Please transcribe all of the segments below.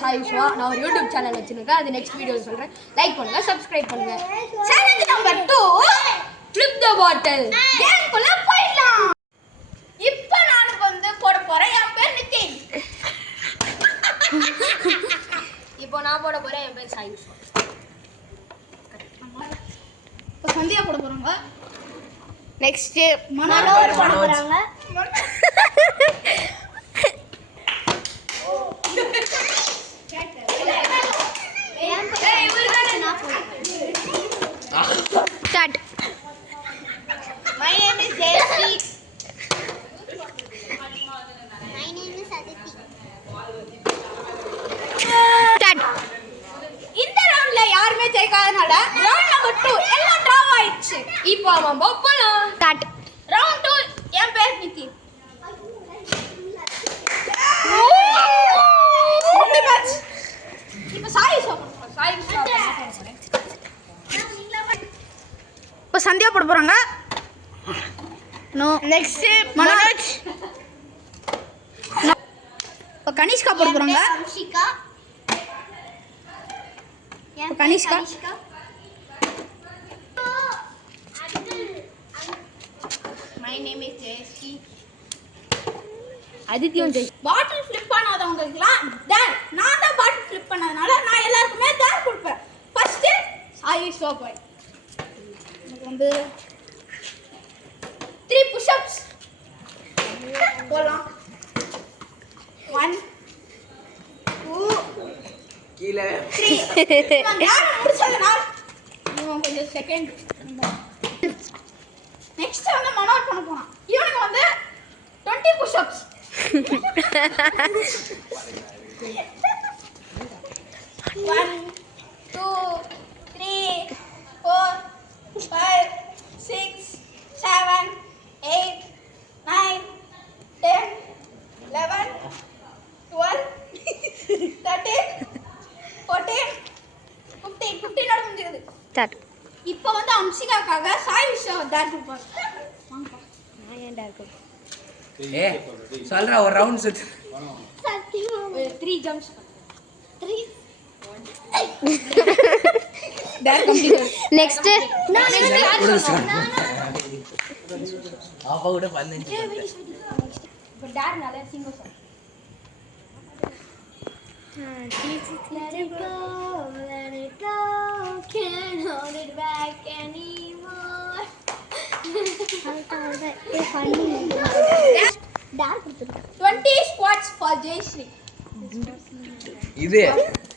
சாய் விஸ்வா. நான் ஒரு YouTube channel வச்சிருக்கேன், அது நெக்ஸ்ட் வீடியோவில் சொல்கிறேன். லைக் பண்ணுங்க, சப்ஸ்கிரைப் பண்ணுங்க. சேலஞ்ச் நம்பர் 2 ஃபிளிப் த பாட்டில். கேமுக்குள்ள போயிடலாம். இப்போ நான் வந்து போட போறேன். என் பேர் நிதின். இப்போ நான் போட போறேன். என் பேர் சாய் விஸ்வா. இப்போ சந்தியா போட போறாங்க. நெக்ஸ்ட் மனோர் போட போறாங்க. Start. My name is Jayashree. My name is Aditi. Start. இந்த ரவுண்ட்ல யாருமே ஜெயிக்காதனால ரவுண்ட் நம்பர் 2 எல்லாம் டிரா ஆயிடுச்சு. இப்போ நம்ம போலாம். Start. ரவுண்ட் 2 என் பேர் நிதின். இப்போ சாய் சொல்றேன். சாய் இப்போ சந்தியா போட போறாங்க. நோ. நெக்ஸ்ட் மனோஜ். இப்போ கனிஷ்கா போட போறாங்க. Amshika. Kanishka. My name is Jayashree. அதித்தியும் ஜெய். பாட்டில் ஃபிளிப் பண்ணாதவங்களுக்குலாம் டேர். நான் தான் பாட்டில் ஃபிளிப் பண்ணதுனால நான் எல்லாருக்குமே டேர் கொடுப்பேன். ஃபர்ஸ்ட் சாய் விஸ்வா பாய். எனக்கு வந்து 3 புஷ்அப்ஸ் போலாம். 1 2 கீழ 3 நான் முடிச்சதுனால இன்னும் கொஞ்சம் செகண்ட். நெக்ஸ்ட் வந்து மனோர் பண்ண போறான். இவனுக்கு வந்து 20 புஷ்அப்ஸ். 1 2 3 4 5 6 7 8 9 10 11 12 13 14 15 15 முடிஞ்சது. Start. இப்போ வந்து அம்சிகாக்காக சாய் விஸ்வா டேர் கொடுப்பாரு. நான் ஏன் டேர் கொடுப்பேன்? சொல்ற ஒரு ரவுண்ட் சுத்து. 3 ஜம்ப்ஸ். 3 dare complete. நெக்ஸ்ட் அப்பா கூட 15. இப்போ டேர் நால single sir. Let it go, let it go. Can't hold it back anymore. Dad கொடுத்துருக்கேன். 20 squats for Jayashree. இது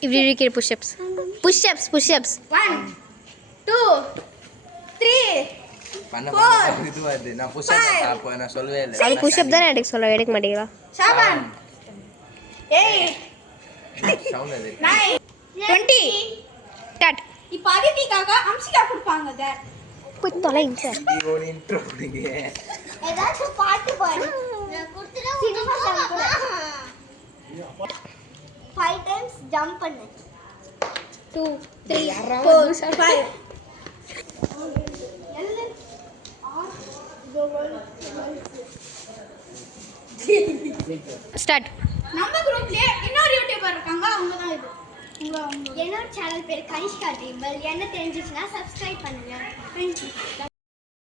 இப்படி இருக்கிற புஷ்அப்ஸ். புஷ்அப்ஸ் 1 2 3 பண்ண 4 இது வருது. நான் புஷ் அப்ப நான் சொல்லவே இல்ல. அது புஷ்அப் தானே எடுக்க மாட்டீங்களா? 7 8 சவுண்ட் அது 9 20. ஸ்டார்ட். இப்போ அதித்திக்காக அம்சிகா கொடுப்பாங்க டேர். போய் தொலைங்க சார். இது ஒரு இன்ட்ரோ கொடுங்க. ஏதாச்சும் பாட்டு பாடு. நான் கொடுத்துறேன். சினிமா சாங் கூட. 5 times jump பண்ணு. 2 3 4 5 ஸ்டார்ட். நம்ம குரூப்லயே இன்னொரு யூடியூபர் இருக்காங்க, அவங்க தான் இது. என்னோட சேனல் பேர் கனிஷ்கா ட்ரீம்பல். என்ன தெரிஞ்சிச்சுன்னா சப்ஸ்கிரைப் பண்ணுங்க. Thank you.